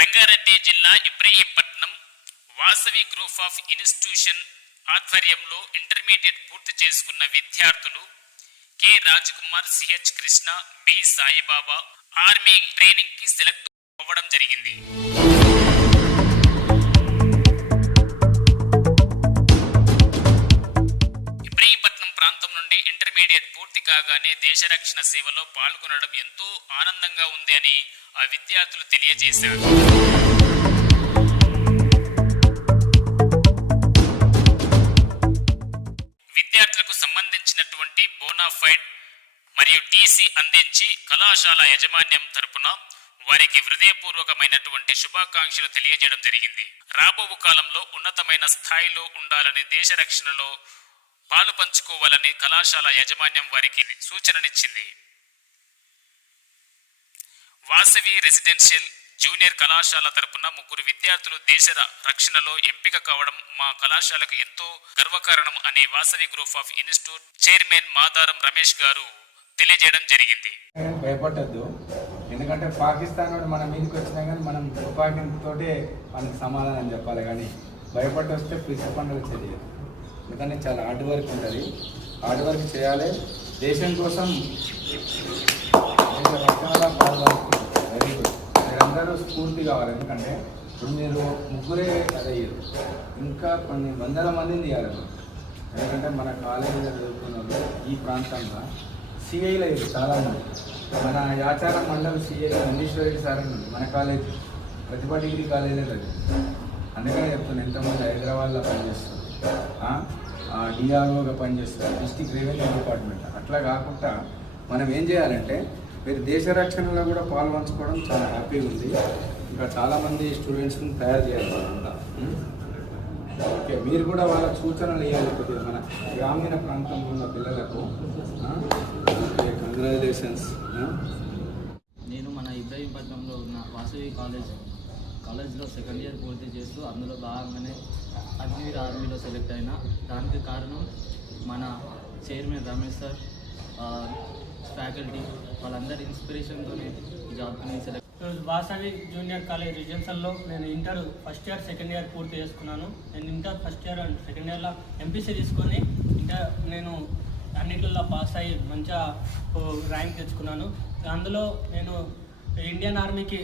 రంగారెడ్డి జిల్లా Ibrahimpatnam Vasavi group of institution ఆధ్వర్యంలో intermediate పూర్తి చేసుకున్న విద్యార్థులు K Rajakumar, CH Krishna, B Saibaba army training కి సెలెక్ట్ అవ్వడం జరిగింది. ఇబ్రహీంపట్నం ప్రాంతం నుండి ఇంటర్మీడియట్ పూర్తి కాగానే దేశ రక్షణ సేవలో పాల్గొనడం ఎంతో ఆనందంగా ఉంది అని ఆ విద్యార్థులు తెలియజేశారు. విద్యార్థులకు సంబంధించినటువంటి బోనాఫైడ్ మరియు టీసీ అందించి కళాశాల యాజమాన్యం తరపున వారికి హృదయపూర్వకమైనటువంటి శుభాకాంక్షలు తెలియజేయడం జరిగింది. రాబో కాలంలో ఉన్నతమైన స్థాయిలో ఉండాలని, దేశ రక్షణలో పాలు పంచుకోవాలని కళాశాల యాజమాన్యం వారికి సూచననిచ్చింది. వాసవి రెసిడెన్షియల్ జూనియర్ కళాశాల తరపున 3 విద్యార్థులు దేశ రక్షణలో ఎంపిక కావడం మా కళాశాలకు ఎంతో గర్వకారణం అని Vasavi group of institute chairman Madaram Ramesh గారు తెలియజేయడం జరిగింది. భయపడద్దు, ఎందుకంటే పాకిస్తాన్ మన మీదకి వచ్చినా కానీ మనం తుపాకీతోటే మనకు సమాధానం చెప్పాలి, కానీ భయపడి వస్తే పిచ్చి పండుగ తెలియదు. ఎందుకంటే చాలా హార్డ్ వర్క్ ఉంటుంది, హార్డ్ వర్క్ చేయాలి. దేశం కోసం వెరీ గుడ్. మీరందరూ స్ఫూర్తి కావాలి, ఎందుకంటే ఇప్పుడు మీరు 3 అదయ్యారు, ఇంకా కొన్ని వందల మందిని తీయాలి. ఎందుకంటే మన కాలేజీలో చదువుకున్న ఈ ప్రాంతంలో సిఐలు అయ్యారు చాలామంది. మన ఆచార మండలి సిఐ నందీశ్వరెడ్డి సార్ మన కాలేజ్ ప్రతిభా డిగ్రీ కాలేజే లేదు. అందుకనే చెప్తున్నాను, ఎంతమంది హైదరాబాద్లో పనిచేస్తారు, డిఆర్ఓగా పనిచేస్తారు, డిస్ట్రిక్ట్ రెవెన్యూ డిపార్ట్మెంట్. అట్లా కాకుండా మనం ఏం చేయాలంటే మీరు దేశ రక్షణలో కూడా పాల్పంచుకోవడం చాలా హ్యాపీగా ఉంది. ఇంకా చాలామంది స్టూడెంట్స్ని తయారు చేయాలి అంతా. ఓకే, మీరు కూడా వాళ్ళ సూచనలు ఇవ్వాలి కొద్దిగా మన గ్రామీణ ప్రాంతంలో ఉన్న పిల్లలకు. Okay, congratulations. నేను మన ఇబ్రహీంపట్నంలో ఉన్న వాసవి కాలేజ్లో సెకండ్ ఇయర్ పూర్తి చేస్తూ అందులో భాగంగానే అగ్నివీర్ ఆర్మీలో సెలెక్ట్ అయినా. దానికి కారణం మన చైర్మన్ రమేష్ సార్, ఫ్యాకల్టీ వాళ్ళందరి ఇన్స్పిరేషన్తోనే ఈ జాబ్ని సెలెక్ట్. వాసవి జూనియర్ కాలేజ్ రిజెన్షన్లో నేను inter first year second year పూర్తి చేసుకున్నాను. నేను inter first year and second ఇయర్లో ఎంపీసీ తీసుకొని నేను అన్నింటిలో పాస్ అయ్యి మంచిగా ర్యాంక్ తెచ్చుకున్నాను. అందులో నేను ఇండియన్ ఆర్మీకి